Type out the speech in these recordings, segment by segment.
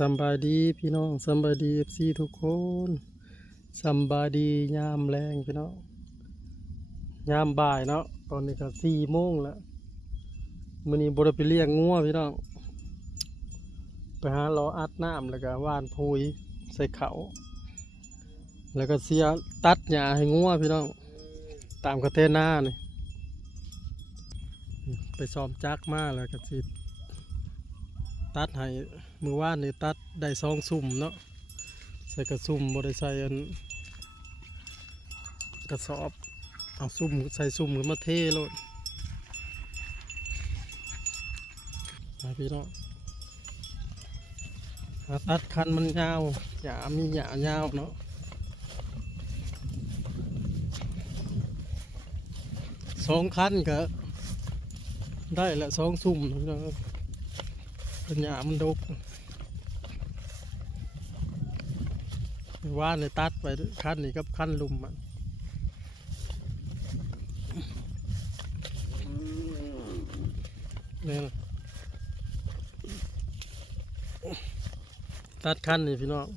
สำบายดีพี่น้องสำบายดีเอฟซีทุกคนสำบายดียามแรงพี่น้องยามบ่ายเนาะตอนนี้ก็4 โมงแล้วมื้อนี้บ่ได้ไปเลี้ยงงัวพี่น้องไปหารออัดน้ำแล้วก็หว่านปุ๋ยใส่เขาแล้วก็เสียตัดหญ้าให้งัวพี่น้องตามกระเทนานี่ไปซ้อมจักรมาแล้วก็สิตัดให้มื้อวานนี่ตัดได้2 ซุ่มเนาะใส่กระซุ่มบ่ได้ใส่อันกระสอบเอาซุ่มใส่ซุ่มขึ้นมาเทโลดไปพี่น้องตัดคันมันยาวหญ้ามีหญ้ายาวเนาะ2 คันก็ได้ละ2 ซุ่มพี่น้องเป็นหญ้ามันดกว่าในตัดไปคันนี้กับคันลุมมันเนี่ยตัดคันนี่พี่น้อง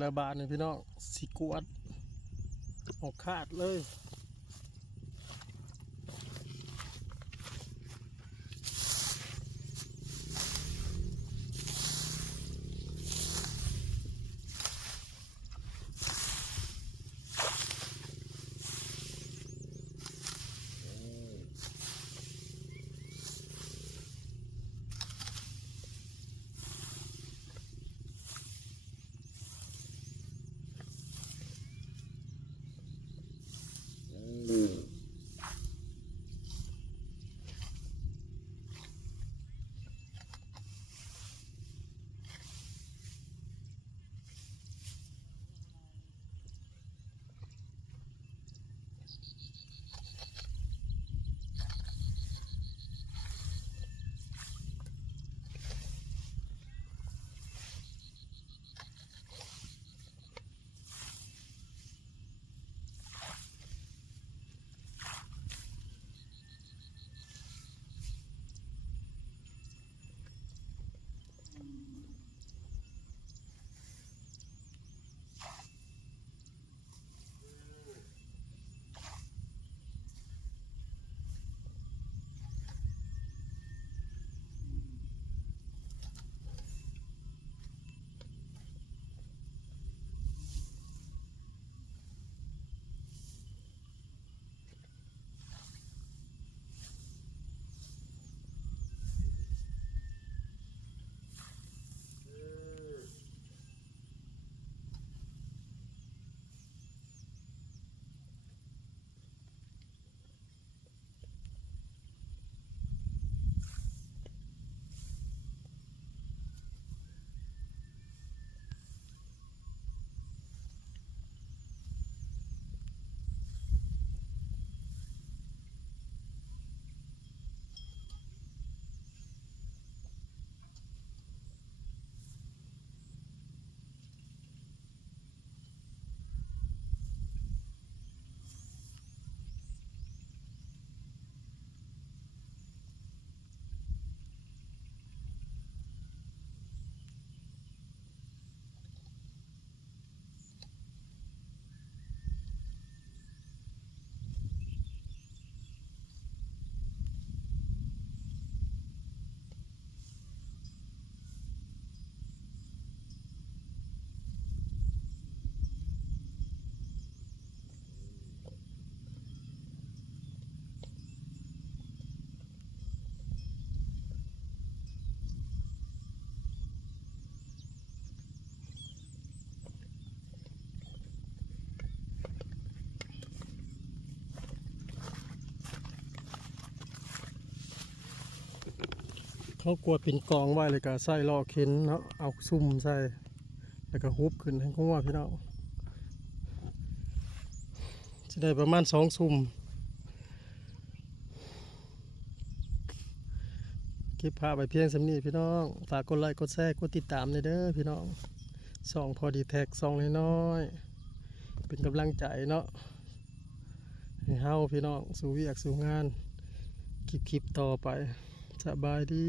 แล้วบาดนี่พี่น้องสิกวดออกขาดเลยเขากวดเป็นกองไว้เลยก็ใส่ล้อเข็นเนาะเอาซุ่มใส่แล้วก็ฮุบขึ้นให้งัวพี่น้องจะได้ประมาณ2ซุ่มเก็บภาพไปเพียงสำนี้พี่น้องฝากกดไลค์กดแชร์กดติดตามเด้อพี่น้องส่องพอดีแท็กส่องน้อยๆเป็นกำลังใจเนาะให้เฮาพี่น้องสู่เวียกสู่งานคลิปต่อไป สบายดี